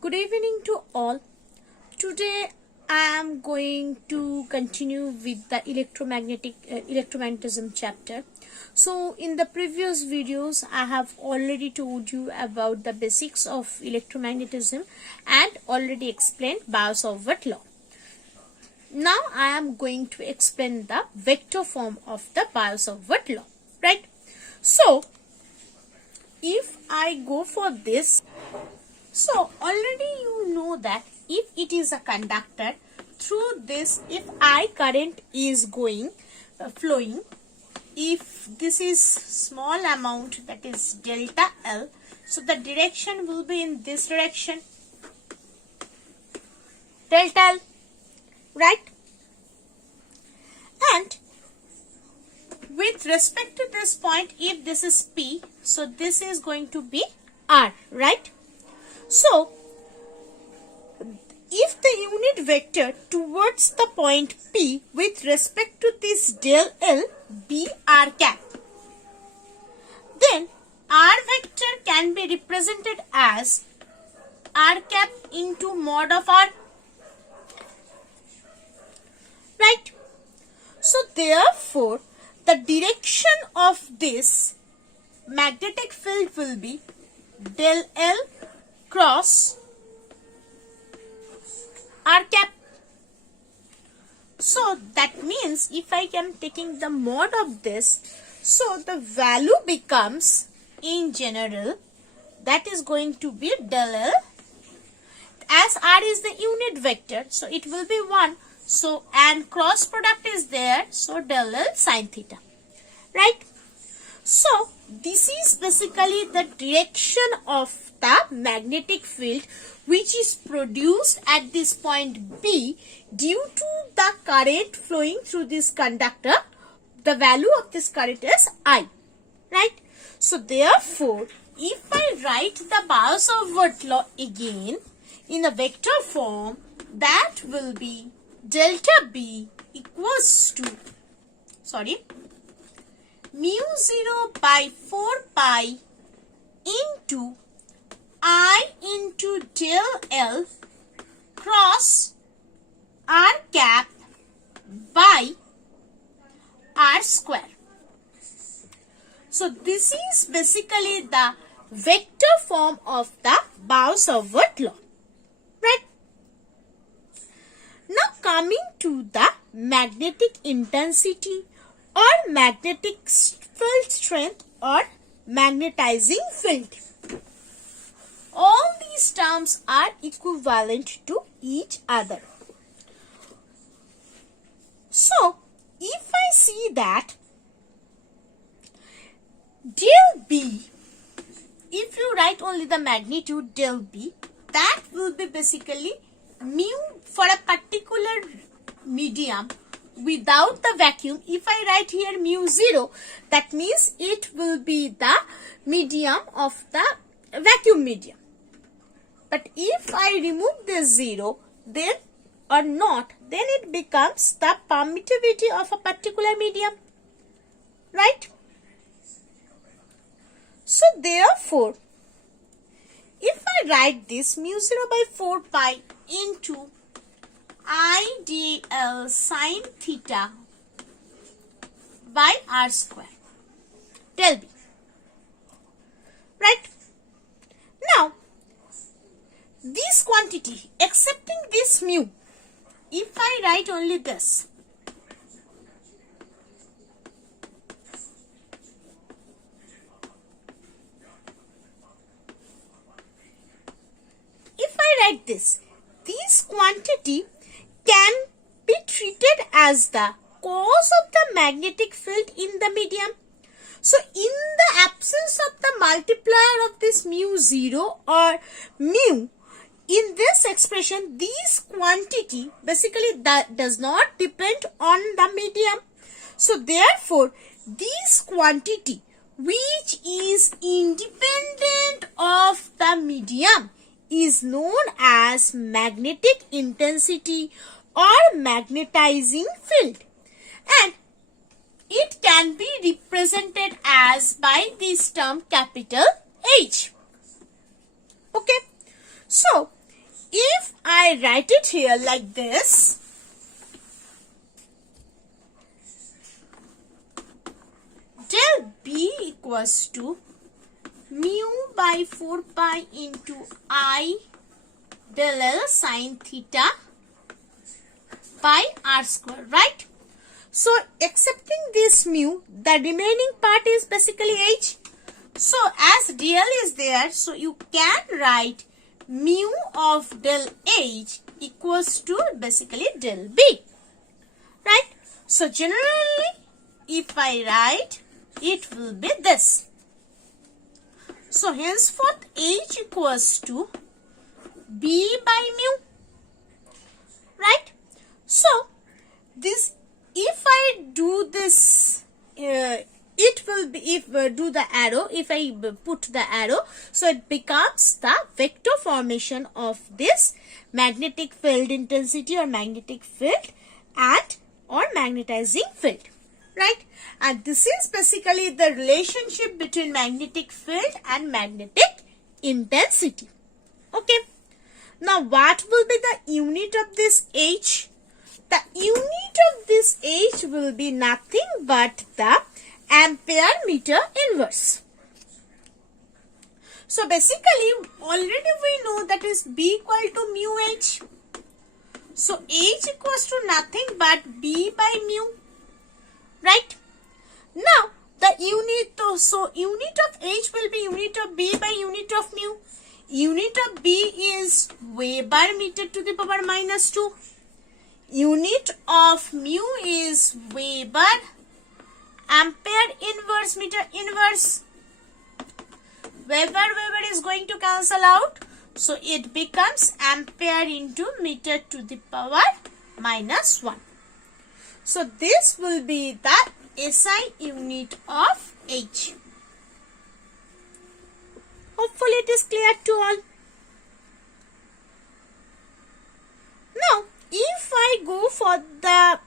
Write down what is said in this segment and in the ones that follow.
Good evening to all. Today I am going to continue with the electromagnetism chapter. So in the previous videos I have already told you about the basics of electromagnetism and already explained Biot law. Now I am going to explain the vector form of the Biot law, right? So if I go for this, so already you know that if it is a conductor, through this, if I current is going flowing, if this is small amount, that is delta L, so the direction will be in this direction, delta L, right? And with respect to this point, if this is P, so this is going to be R, right? So if the unit vector towards the point P with respect to this del L be R cap, then R vector can be represented as R cap into mod of R, right? So therefore the direction of this magnetic field will be del L cross R cap. So that means if I am taking the mod of this, so the value becomes in general, that is going to be del L, as R is the unit vector, so it will be 1, so and cross product is there, so del L sin theta, right? So this is basically the direction of the magnetic field which is produced at this point B due to the current flowing through this conductor. The value of this current is I, right? So therefore, if I write the Biot law again in a vector form, that will be delta B equals to, mu 0 by 4 pi into I into del L cross R cap by R square. So this is basically the vector form of the Biot law, right? Now coming to the magnetic intensity or magnetic field strength or magnetizing field. All these terms are equivalent to each other. So, if I see that del B, if you write only the magnitude del B, that will be basically mu for a particular medium without the vacuum. If I write here mu 0, that means it will be the medium of the vacuum medium. But if I remove this 0, then or not, then it becomes the permittivity of a particular medium, right? So therefore, if I write this mu 0 by 4 pi into I dl sin theta by R square del B, right? Now, this quantity, excepting this mu, if I write only this, this quantity can be treated as the cause of the magnetic field in the medium. So in the absence of the multiplier of this mu 0 or mu, in this expression, this quantity basically that does not depend on the medium. So therefore, this quantity which is independent of the medium is known as magnetic intensity or magnetizing field, and it can be represented as by this term capital H. Okay, so I write it here like this, del B equals to mu by 4 pi into I del L sine theta by r square, right? So accepting this mu, the remaining part is basically h. So as dl is there, so you can write mu of del h equals to basically del b, right? So generally, if I write, it will be this. So henceforth h equals to b by mu, right? So this, if I do this, it will be, if do the arrow, if I put the arrow, so it becomes the vector formation of this magnetic field intensity or magnetic field and or magnetizing field, right? And this is basically the relationship between magnetic field and magnetic intensity. Okay. Now what will be the unit of this H? The unit of this H will be nothing but the ampere meter inverse. So basically already we know that is B equal to mu H. So H equals to nothing but B by mu, right? Now the unit, so unit of H will be unit of B by unit of mu. Unit of B is Weber meter to the power minus 2. Unit of mu is Weber ampere inverse meter inverse. Weber is going to cancel out. So it becomes ampere into meter to the power minus 1. So this will be the SI unit of H. Hopefully it is clear to all. Now, if I go for the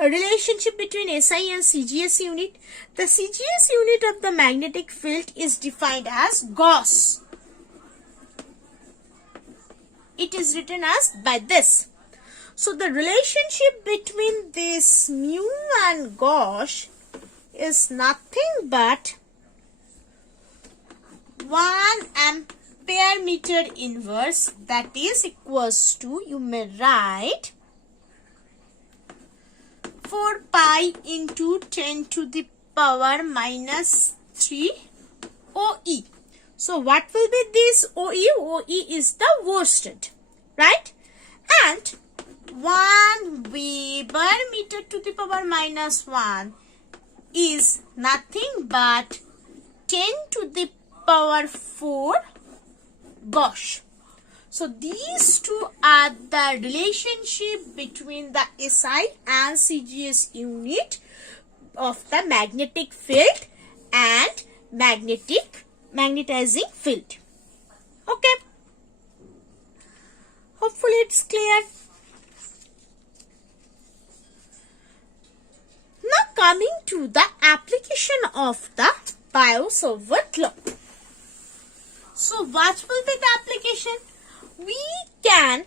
relationship between SI and CGS unit, the CGS unit of the magnetic field is defined as Gauss. It is written as by this. So the relationship between this mu and Gauss is nothing but 1 ampere meter inverse, that is equals to, you may write 4 pi into 10 to the power minus 3 OE. So what will be this OE? OE is the worsted, right? And 1 Weber meter to the power minus 1 is nothing but 10 to the power 4 Gauss. So these two are the relationship between the SI and CGS unit of the magnetic field and magnetizing field. Okay. Hopefully it's clear. Now coming to the application of the Biot-Savart law. So what will be the application? We can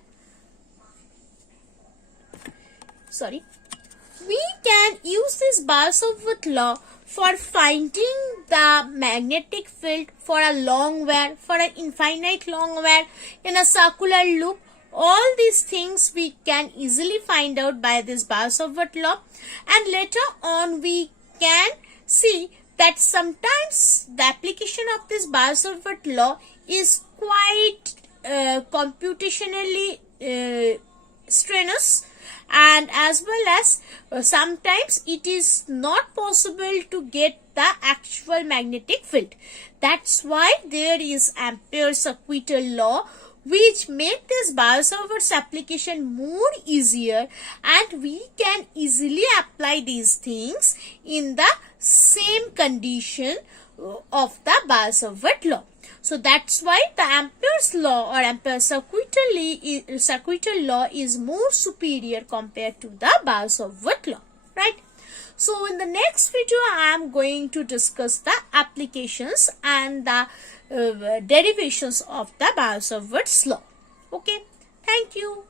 use this Biot-Savart law for finding the magnetic field for a long wire, for an infinite long wire, in a circular loop. All these things we can easily find out by this Biot-Savart law, and later on we can see that sometimes the application of this Biot-Savart law is quite computationally strenuous, and as well as sometimes it is not possible to get the actual magnetic field. That's why there is Ampere-Circuital law, which make this Biot-Savart's application more easier, and we can easily apply these things in the same condition of the Biot-Savart law. So that's why the Ampere's law or Ampere-Circuital law is more superior compared to the Biot-Savart law, right? So in the next video, I am going to discuss the applications and the derivations of the Biot-Savart's law. Okay, thank you.